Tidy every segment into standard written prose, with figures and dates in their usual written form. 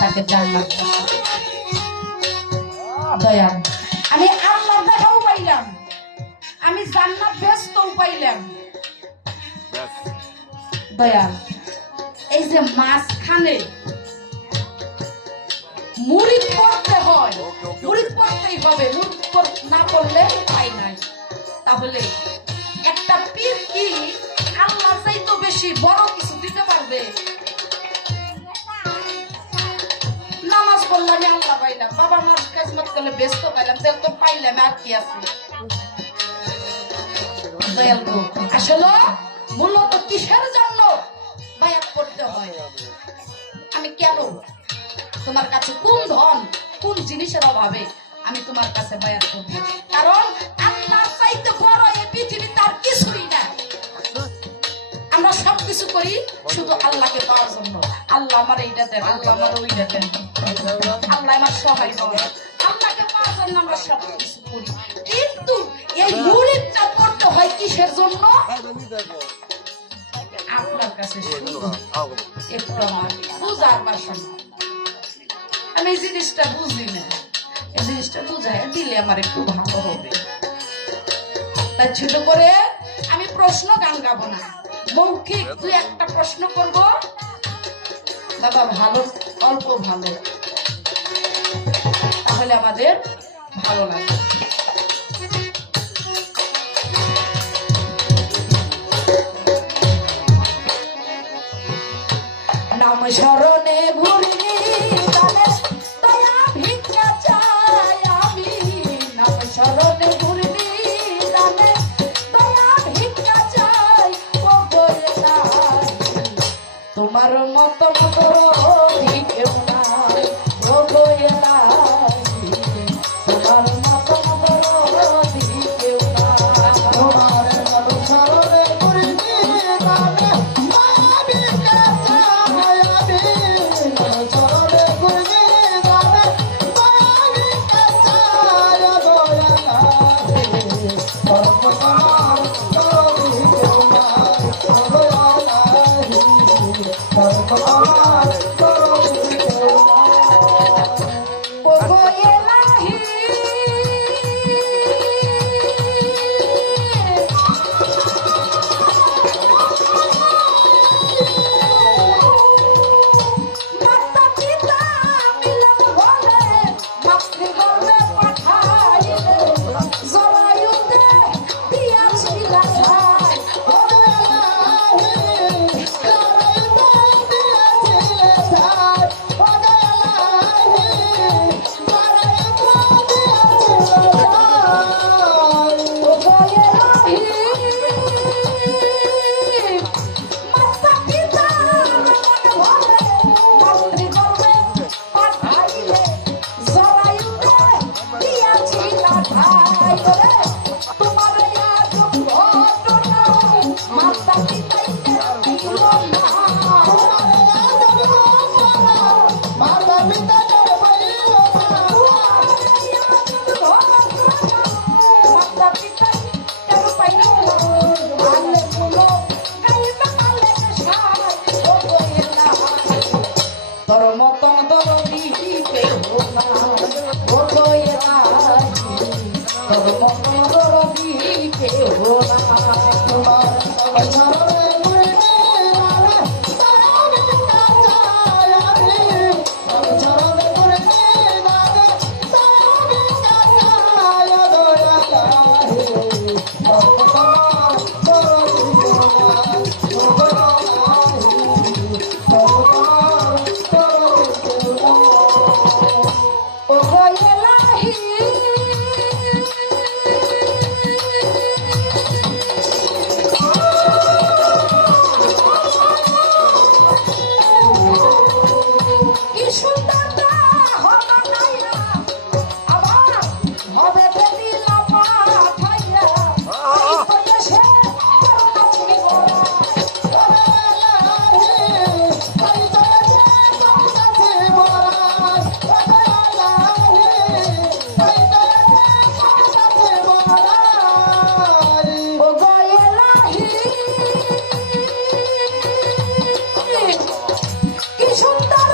তাকে জান্নাত দয়াল আমি আল্লাহর দেখাও পাইলাম, আমি জান্নাত বেহেশতও পাইলাম। দয়াল এই যে মাঝখানে মুরিদ পড়তে হয়, মুরিদ পড়তেই হবে, মুরিদ না পড়লে পাই নাই। তাহলে একটা পীর কি আল্লাহ চাইতে বেশি বড় কিছু দিতে পারবে? নামাজ পড়লে আমি আল্লাহ পাইলাম, বাবা মার কাজমত করলে ব্যস্ত পাইলাম, তেল তো পাইলাম, আর কি আছে? দয়াল গো, আসলে মূলত কিসের জন্য বায়াত করতে হয়? আমি কেন তোমার কাছে কোন ধন কোন জিনিসের অভাবে আমি তোমার কাছে বায়াত করব? কারণ আল্লাহ চাইতে বড় এই পৃথিবীতে আর কিছুই নাই। আমরা সবকিছু করি শুধু আল্লাহকে পাওয়ার জন্য। আল্লাহ আমার এইটা দেন, আল্লাহ আমার ওইটা দেন, আল্লাহ আমার সহায় হন, আল্লাহকে পাওয়ার জন্য আমরা সবকিছু করি। কিন্তু এই মুরিদটা পড়তে হয় কিসের জন্য? আপনার কাছে একটু আমার বুঝার বাসা, আমি এই জিনিসটা বুঝি না, এই জিনিসটা বুঝাই দিলে আমার একটু ভালো হবে। তাই ছোট করে আমি প্রশ্ন গান গাবো না, মৌখিক দুই একটা প্রশ্ন করব। বাবা ভালো, অল্প ভালো, তাহলে আমাদের ভালো লাগে। নাম স্মরণে ঘুরিনি গানে দয়া ভিক্ষা চাই আমি, নাম স্মরণে ঘুরিনি গানে দয়া ভিক্ষা চাই। ও গোয়েন্দা তোমার মত মতরধি কেউ নাই, ও গোয়েন্দা তোমার মত মতরধি কেউ নাই। তোমার নাম স্মরণে ঘুরিনি গানে কি সুন্দর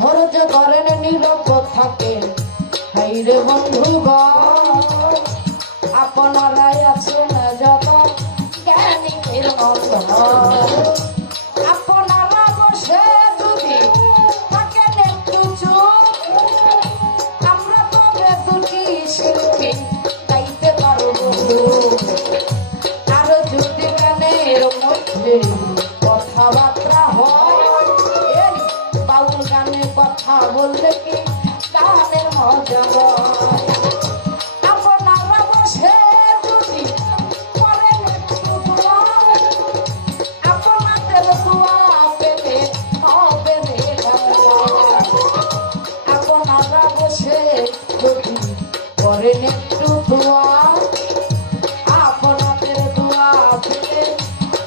ধৈর্য করেন নীরব থাকে হাইরে বন্ধুগণ আপনারাই আছেন যত জ্ঞানী আপনারা বসে যদি থাকেন একটু চুপ আমরা তবে দুটি শিল্পী গাইতে পারবো আর যদি গানের মধ্যে কথাবার্তা হয় এই বাউল গানে কথা বললে কি গানের মজা হয় আপনারা বসে যদি করেন একটু দোয়া আপনাদের দোয়া পেলে হবে রে আপনারা বসে যদি করেন একটু দোয়া আপনাদের দোয়া পেলে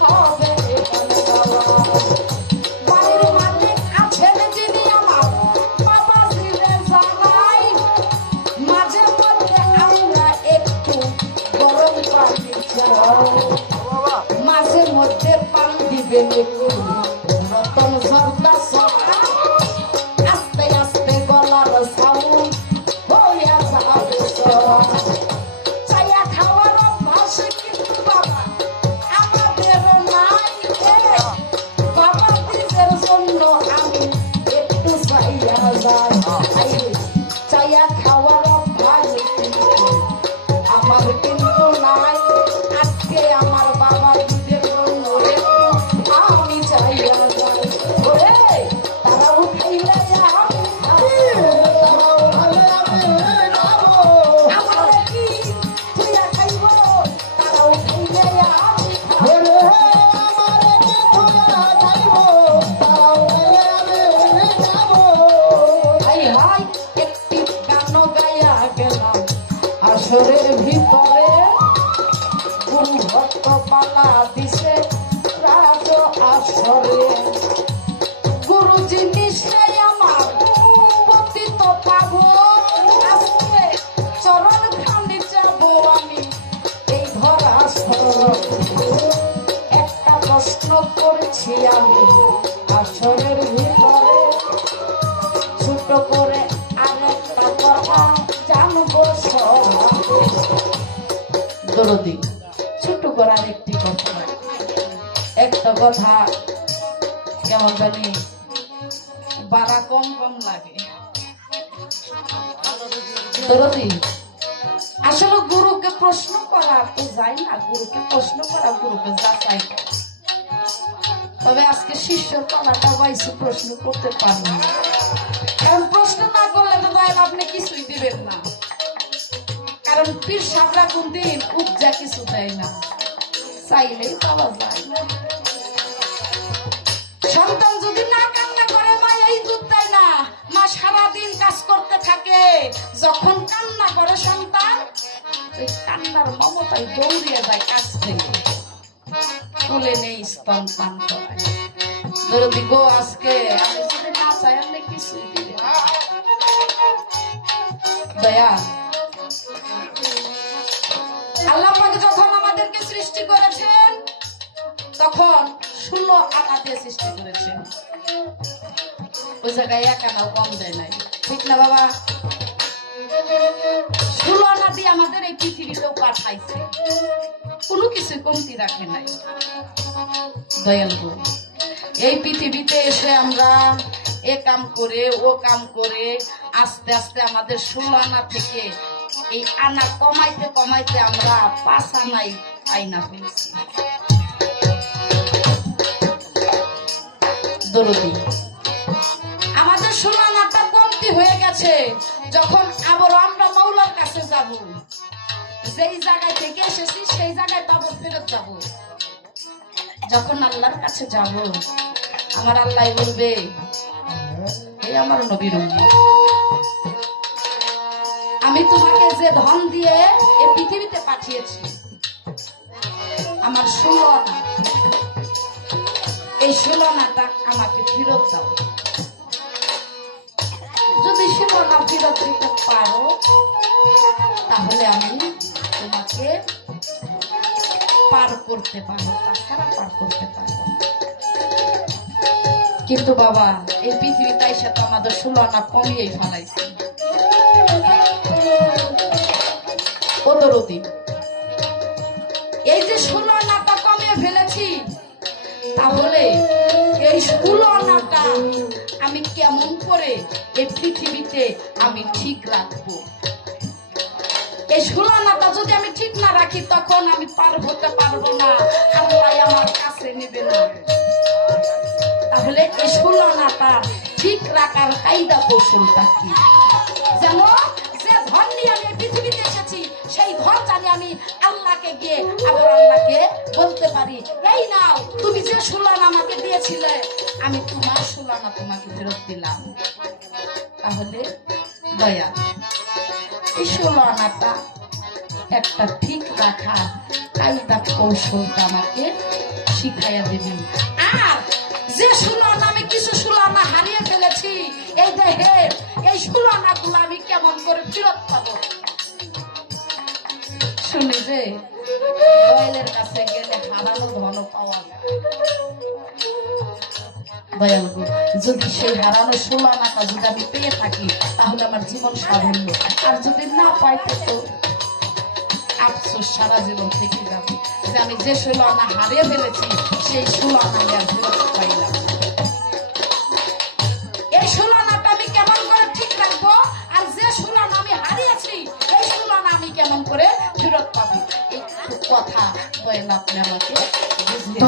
হবে রে বাড়ির মালিক আছেন যিনি আমার বাবা দিলে জানাই মাঝে মধ্যে আমরা একটু গরম পানি চাই মাঝে মধ্যে পান দিবেন একটু নতুন সর্দা সকা আস্তে আস্তে গলার সাউন্ড হইয়া যাবে চাইয়া খাওয়ার অভ্যাস কিন্তু বাবা আমাদের নাই বাবা নিজের জন্য আমি একটু চাইয়া যাই চাইয়া খাওয়ার অভ্যাস কিন্তু আমার কিন্তু নাই আজকে আমার বাবা দুধের জন্য একটু আমি চাইয়া যাই ওরে তারা উঠাইলে আমার কি তুই খাইব তারা উঠাইলে হাই হাই একটি গান গাইয়া গেলাম আসরের ভিতরে গুরু ভক্ত পালা দিছে রাজ আসরে গুরু জিনিসে আমার পতিত পাবো আজকে চরণ খানি যাবো আমি এই ধরা একটা প্রশ্ন করছি আমি আসরের ভিতরে ছোট করে আরেকটা কথা জানবো সবাই দরদি ছোট করে আরেকটি কথা একটা কথা কেমন জানি বাড়া কম কম লাগে দরদি আসলে গুরুকে প্রশ্ন করা তো যায় না গুরুকে প্রশ্ন করা গুরুকে যাচাই করা তবে আজকে শিষ্যর পালাটা বাইসে প্রশ্ন করতে পারবেন না কারণ প্রশ্ন না করলে তো ভাই আপনি কিছুই দিবেন না কারণ পীর সাবরা কোনদিন উপজা কিছু দেয় না চাইলেই পাওয়া যায় না সন্তান যদি না কান্না করে মা এই দুধ দেয় না মা সারাদিন কাজ করতে থাকে যখন কান্না করে সন্তান এই কান্নার মমতায় দৌড়িয়ে যায় কাছ থেকে তুলে নেই স্তন পান করায় দরদি গো আজকে আমি যদি না চাই আপনি কিছুই দিবেন দয়া আল্লাহ পাক যখন আমাদেরকে সৃষ্টি করেছেন তখন 16 আনা দিয়ে সৃষ্টি করেছেন ওই জায়গায় এক আনাও কম দেয় নাই ঠিক না বাবা 16 আনা দিয়ে আমাদের এই পৃথিবীতেও পাঠাইছে কোনো কিছু কমতি রাখে নাই দয়াল গো এই পৃথিবীতে এসে আমরা এ কাম করে ও কাম করে আস্তে আস্তে আমাদের 16 আনা থেকে এই আনা কমাইতে কমাইতে আমরা 5 আনাই আইনা ফেলছি দরদি আমাদের 16 আনাটা কমতি হয়ে গেছে যখন আবার আমরা মাওলার কাছে যাব যেই জায়গা থেকে এসেছি সেই জায়গায় তো আবার ফেরত যাব যখন আল্লাহর কাছে যাব আমার আল্লাহ বলবে এই আমার নবীর উম্মত। আমি তোমাকে যে ধন দিয়ে এই পৃথিবীতে পাঠিয়েছি, আমার 16 আনা, এই 16 আনাটা আমাকে ফেরত দাও। যদি 16 আনা ফেরত দিতে পারো তাহলে আমি তোমাকে পার করতে পারবো, তাছাড়া পার করতে পারবো না। কিন্তু বাবা, এই পৃথিবীতে এসে তো আমাদের 16 আনা কমিয়েই ফেলাইছে। এই যে 16 আনাটা কমিয়ে ফেলেছি, তাহলে এই 16 আনাটা আমি কেমন করে এই পৃথিবীতে আমি ঠিক রাখবো? এই 16 আনাটা যদি আমি ঠিক না রাখি, তখন আমি পার হতে পারবো না, আল্লাহ আমার কাছে নেবে না। তাহলে এই 16 আনাটা ঠিক রাখার কায়দা কৌশলটা কি? জানো, যে ধন নিয়ে আমি পৃথিবীতে এসেছি, সেই ধন জানি আমি আল্লাহকে গিয়ে আবার আল্লাহকে বলতে পারি, এই নাও, তুমি যে 16 আনা আমাকে দিয়েছিলে, আমি তোমার 16 আনা তোমাকে ফেরত দিলাম। তাহলে দয়া, এই 16 আনাটা একটা ঠিক রাখা কায়দা কৌশলটা আমাকে শিখাইয়া দেবেন। আর যে 16 আনা, আমি কিছু 16 আনা হারিয়ে ফেলেছি, এই দেহে এই 16 আনাগুলো আমি কেমন করে ফেরত পাবো? শুনি যে দয়ালের কাছে গেলে হারানো ধন পাওয়া যায়। দয়াল, যদি সেই হারানো 16 আনাটা যদি আমি পেয়ে থাকি, তাহলে আমার জীবন সাফল্য। আর যদি না পাইতে, তো আফসোস সারা জীবন থেকে যাবে যে আমি যে 16 আনা হারিয়ে ফেলেছি, সেই 16 আনা আমি আর ফেরত পাইলাম না। এই 16 আনাটা আমি কেমন করে ঠিক রাখবো? আর যে 16 আনা আমি হারিয়েছি, এই 16 আনা আমি কেমন করে ফেরত পাবো? এই কথা দয়াল আপনি আমাকে বুঝিয়ে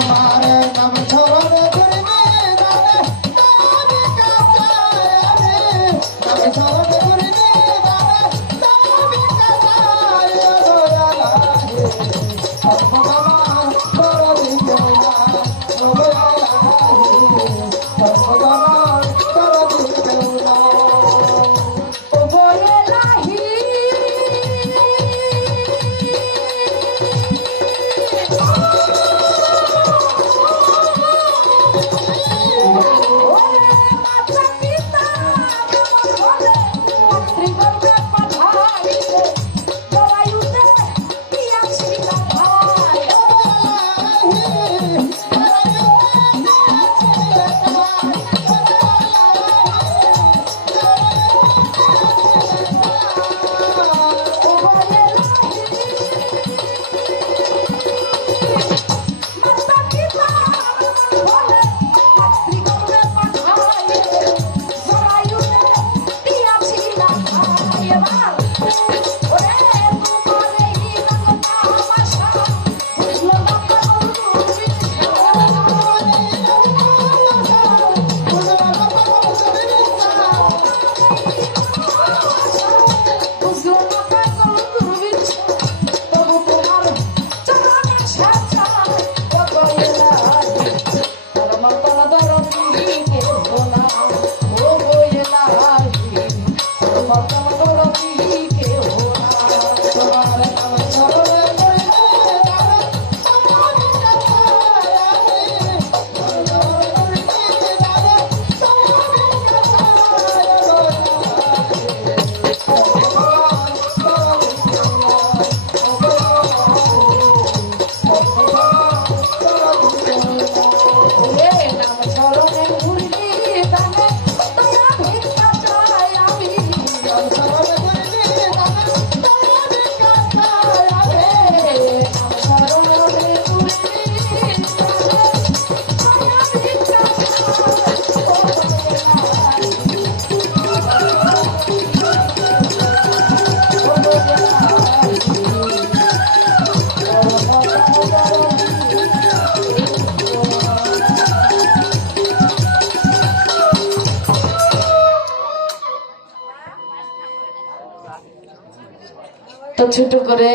তো ছোট করে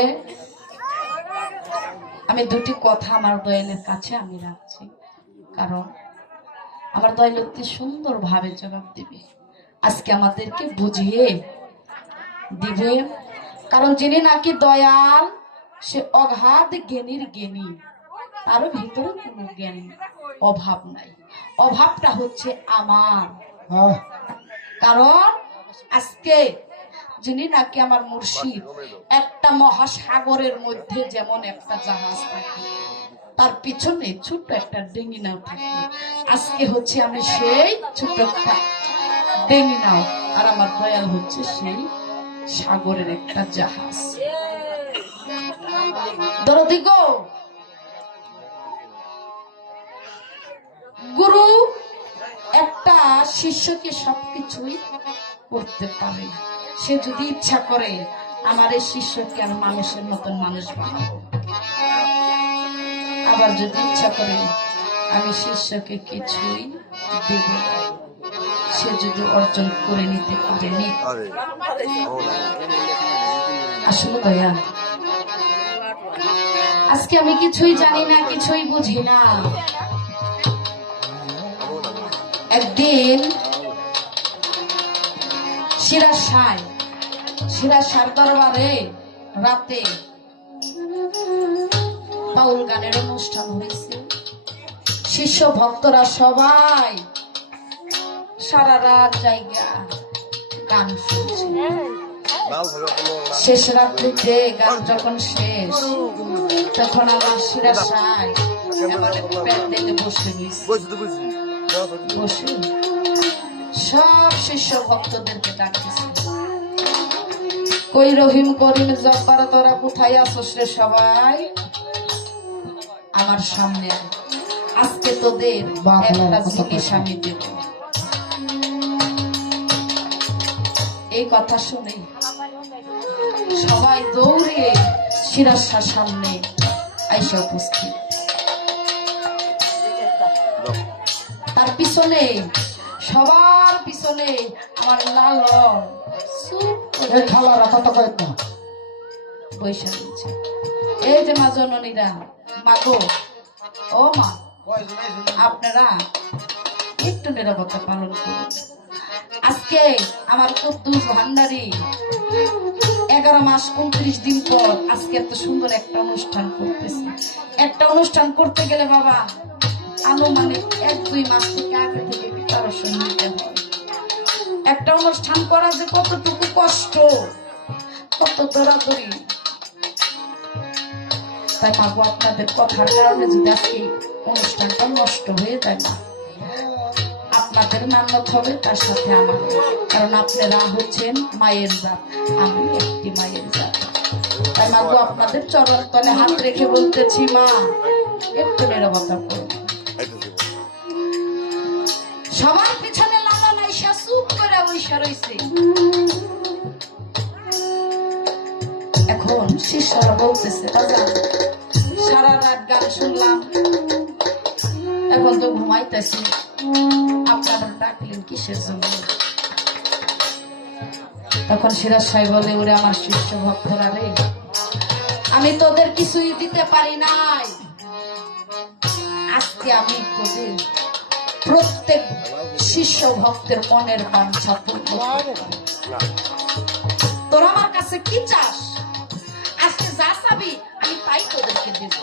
আমি দুটি কথা আমার দয়ালের কাছে আমি রাখছি, কারণ আমার দয়াল অতি সুন্দর ভাবে জবাব দিবে। আজকে আমাদেরকে বুঝিয়ে দিবে, কারণ যিনি নাকি দয়াল সে অগাধ জ্ঞানীর জ্ঞানী, তার ভিতরে কোনো জ্ঞান অভাব নাই। অভাবটা হচ্ছে আমার, কারণ আজকে যিনি নাকি আমার মুর্শিদ, একটা মহাসাগরের মধ্যে যেমন একটা জাহাজ থাকে তার পিছনে ছোট্ট একটা ডিঙি নাও থাকে, আজকে হচ্ছে আমি সেই ছোট্ট একটা ডিঙি নাও, আর আমার দয়াল হচ্ছে সেই সাগরের একটা জাহাজ। দরদি গো, গুরু একটা শিষ্যকে সবকিছুই করতে পারে, সে যদি ইচ্ছা করে আমার এই শিষ্যকে আর মানুষের মতন মানুষ বানাবো, আবার যদি ইচ্ছা করে আমি শিষ্যকে কিছুই দেব না, সে যদি অর্জন করে নিতে পারে নি। আসলে দয়া, আজকে আমি কিছুই জানি না, কিছুই বুঝি না। একদিন সিরাজ দরবারে রাতে বাউল গানের অনুষ্ঠান হয়েছে। শিষ্য ভক্তরা সবাই সারা রাত জায়গা গান শুনছে। শেষ রাত্রিতে গান যখন শেষ, তখন আমার সিরাজ সাহেব প্যান্ডেলে বসে বসে সব শিষ্য ভক্তদেরকে ডাকতেছে, কই রহিম করিম জব্বার তোরা কোথায় আসছ রে সবাই, আমার সামনে আজকে তোদের একটা জিনিস আমি দেব। এই কথা শুনে সবাই দৌড়ে সিরাজ শাহর সামনে আইসা উপস্থিত। তার পিছনে, সবার পিছনে আমার লালন বৈশা দিচ্ছে। এই যে মা জননীরা, মা গো, ও মা, আপনারা একটু নিরাপত্তা পালন করুন। আজকে আমার কুদ্দুস ভান্ডারী 11 মাস 29 দিন পর আজকে এত সুন্দর একটা অনুষ্ঠান করতেছে। একটা অনুষ্ঠান করতে গেলে বাবা আনুমানিক 1-2 মাস থেকে আগে থেকে প্রিপারেশন নিতে হয়। একটা অনুষ্ঠান করা যে কতটুকু কষ্ট, কত দৌড়াদৌড়ি। তাই মাগো, আপনাদের কথার কারণে যদি আজকে অনুষ্ঠানটা নষ্ট হয়ে যায় না, আপনাদের মান্যত হবে, তার সাথে আমার, কারণ আপনারা হচ্ছেন মায়ের জাত, আমি একটি মায়ের জাত। তাই মাগো, আপনাদের চরণ তলে হাত রেখে বলতেছি, মা একটু নিরাপত্তা করুন। সবার পিছনে লালা নাইসা চুপ করে বইসা রইছে। এখন শিষ্যরা বলতেছে, বাজান সারা রাত গান শুনলাম, এখন তো ঘুমাইতেছি, আপনারা ডাকলেন কিসের জন্য? তখন সিরাজ সাহেব বলে, ওরে আমার শিষ্য ভক্তরা রে, আমি তোদের কিছুই দিতে পারি নাই, আজকে আমি তোদের প্রত্যেক শিষ্য ভক্তের মনের বাঞ্ছা পূর্ণ করব। তোরা আমার কাছে কি চাস? আজকে যা চাবি আমি তাই তোদেরকে দেব।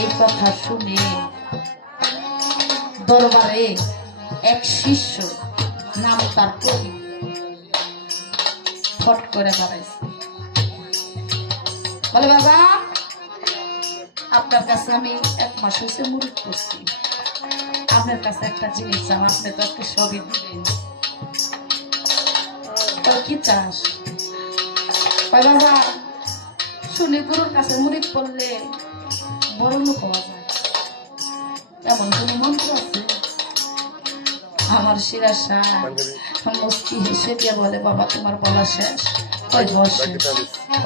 এই কথা শুনে দরবারে এক শিষ্য, নাম তার কবি, ফট করে দাঁড়াইছে, বলে, বাবা আপনার কাছে আমি 1 মাস হয়েছে মুরিদ করছি, আপনার কাছে একটা জিনিস চান, আপনি তো একটা সবই দিলেন, তোর কি চাস? বাবা শুনি গুরুর কাছে মুরিদ করলে বড় লোক হওয়া যায়, এমন কোন মন্ত্র আছে? আমার সিরাজ সাহেব মস্তি হেসে দিয়ে বলে, বাবা তোমার বলা শেষ, ওই বসে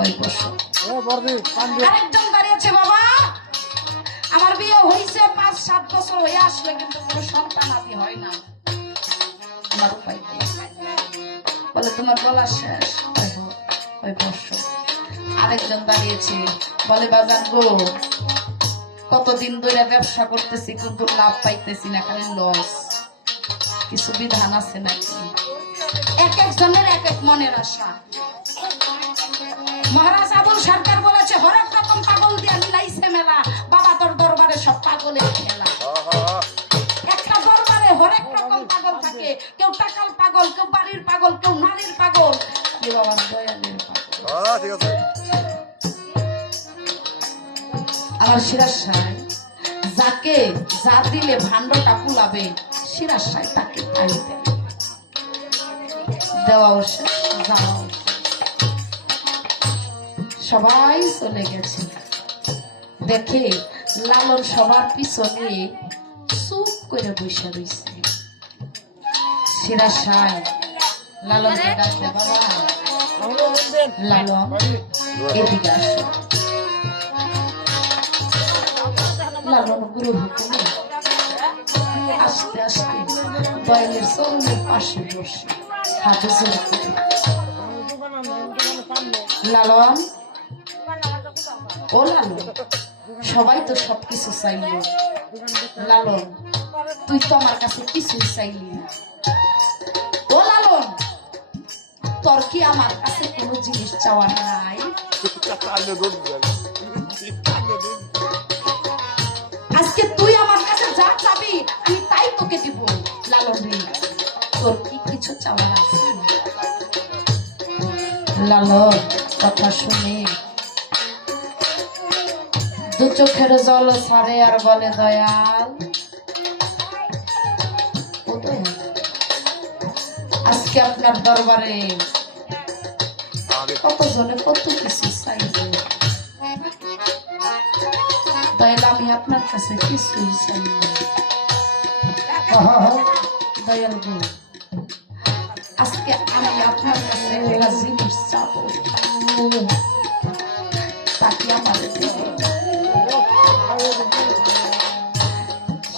ওই বসো। আরেকজন দাঁড়িয়েছে, বাবা আমার বিয়ে হয়েছে 5-7 বছর হয়ে আসলে কিন্তু কোনো সন্তান আদি হয় না, আমার উপায় কি? বলে তোমার বলা শেষ, ওই বসো। আরেকজন দাঁড়িয়েছে, বলে, বাজান গো, কতদিন ধরে ব্যবসা করতেছি কিন্তু লাভ পাইতেছি না, খালি লস, কিছু বিধান আছে নাকি? এক একজনের এক এক মনের আশা। মহারাজ আবুল সরকার বলেছে হরেক রকম পাগল দিয়ে মিলাইছে মেলা, বাবা তোর দরবারে সব পাগলের খেলা। একটা দরবারে হরেক রকম পাগল থাকে, কেউ টাকার পাগল, কেউ বাড়ির পাগল, কেউ নারীর পাগল, কেউ বাবার দয়ালের পাগল। আমার সিরাজ সাহেব যাকে যা দিলে ভান্ডটা কুলাবে, সিরাজ সাহেব তাকে তাই দেয়। দেওয়া শেষ, যাওয়া সবাই চলে গেছে। দেখে লালন সবার পিছনে চুপ করে বসে রয়েছে। সিরাজ সাহেব লালনকে ডাকতে, বাবা লালন এদিকে আসো। লালন গুরু হুকুমে আস্তে আস্তে দয়ালের চরণের পাশে বসে হাতে জোর করে, লালন ও লালন, সবাই তো সবকিছু চাইল, লালন তুই তো আমার কাছে কিছুই চাইলি না। ও লালন, তোর কি আমার কাছে কোনো জিনিস চাওয়ার নাই? আজকে তুই আমার কাছে যা চাবি আমি তাই তোকে দিব। লালন রে, তোর কি কিছু চাওয়ার আছে? লালন কথা শুনে দু চোখের জল ছাড়ে আর বলে, দয়াল ও দয়াল, আজকে আপনার দরবারে কতজনে কত কিছু চাইবে, দয়াল আমি আপনার কাছে কিছুই চাই না। দয়াল গো, আজকে আমি আপনার কাছে একটা জিনিস চাবো, তাকে আমার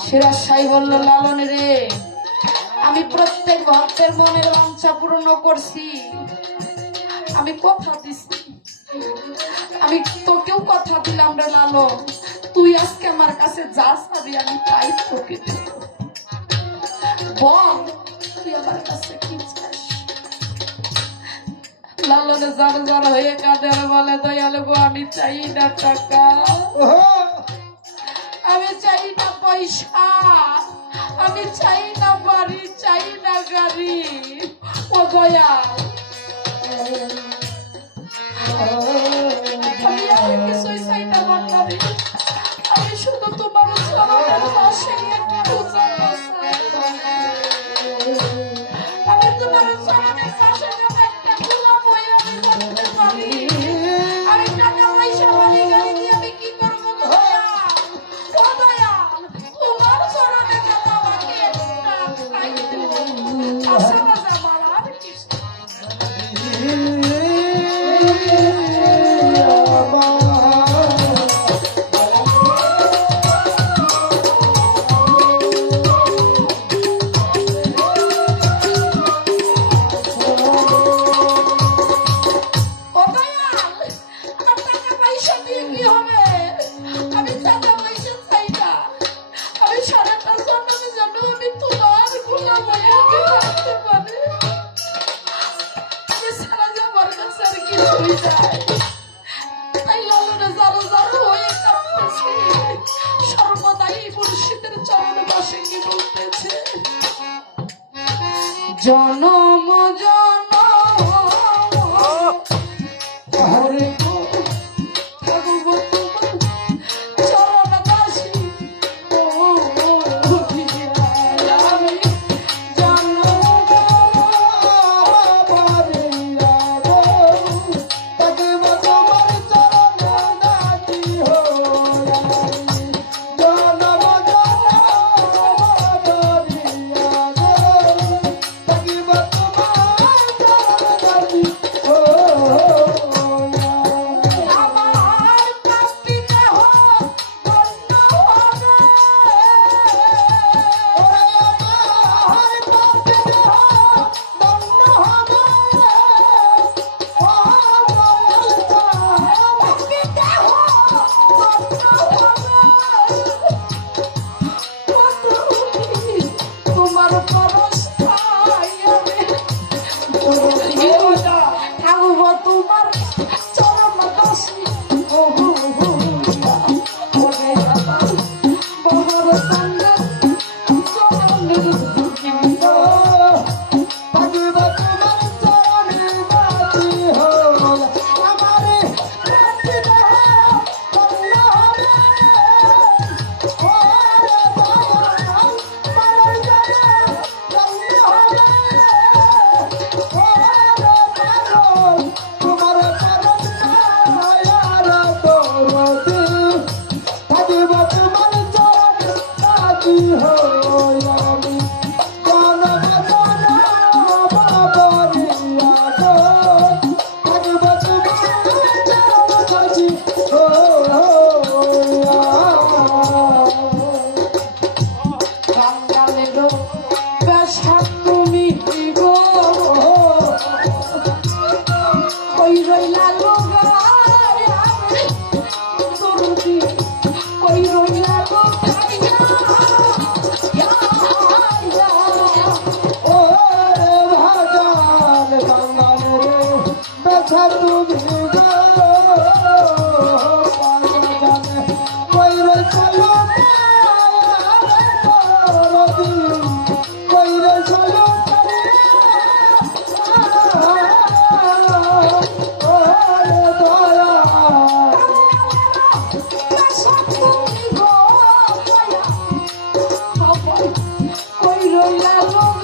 সিরাজ সাহেব বলল, লালন রে, আমি প্রত্যেক ভক্তের মনের বাঞ্ছা পূর্ণ করছি, আমি কথা দিছি, আমি তোকেও কথা দিলাম রে লালন, তুই আজকে আমার কাছে যা চাবি আমি তাই তোকে দেব। বল তুই আমার কাছে কি চাস? লালনে জার জার হয়ে কাঁদে আর বলে, দয়াল গো, আমি চাই না টাকা, আমি চাই না পয়সা, আমি চাই না বাড়ি, চাই না গাড়ি, ও দয়াল আমি আর কিছুই চাই না বান্দারে, আমি শুধু তোমার চরণের পাশে একটু জায়গা চাই, আমি তোমার চরণের পাশে যেন একটা গোলাপ হয়ে আমি বসতে পারি। আমি টাকা পয়সা বাড়ি গাড়ি দিয়ে আমি কি করবো দয়াল? ও দয়াল, তোমার চরণে যেন আমাকে একটা ঠাঁই দিও, আশা বাজা মারা আর কিছু। জনম জনম হরে থাকবো তোমার চরণ দাসী, ও আমি জনম থাকবো তোমার চরণ দাসী, জনম জানে গো ব্যথা তুমি গো কই রইলা গো দরদি কই রইলা গো কই রইলা গো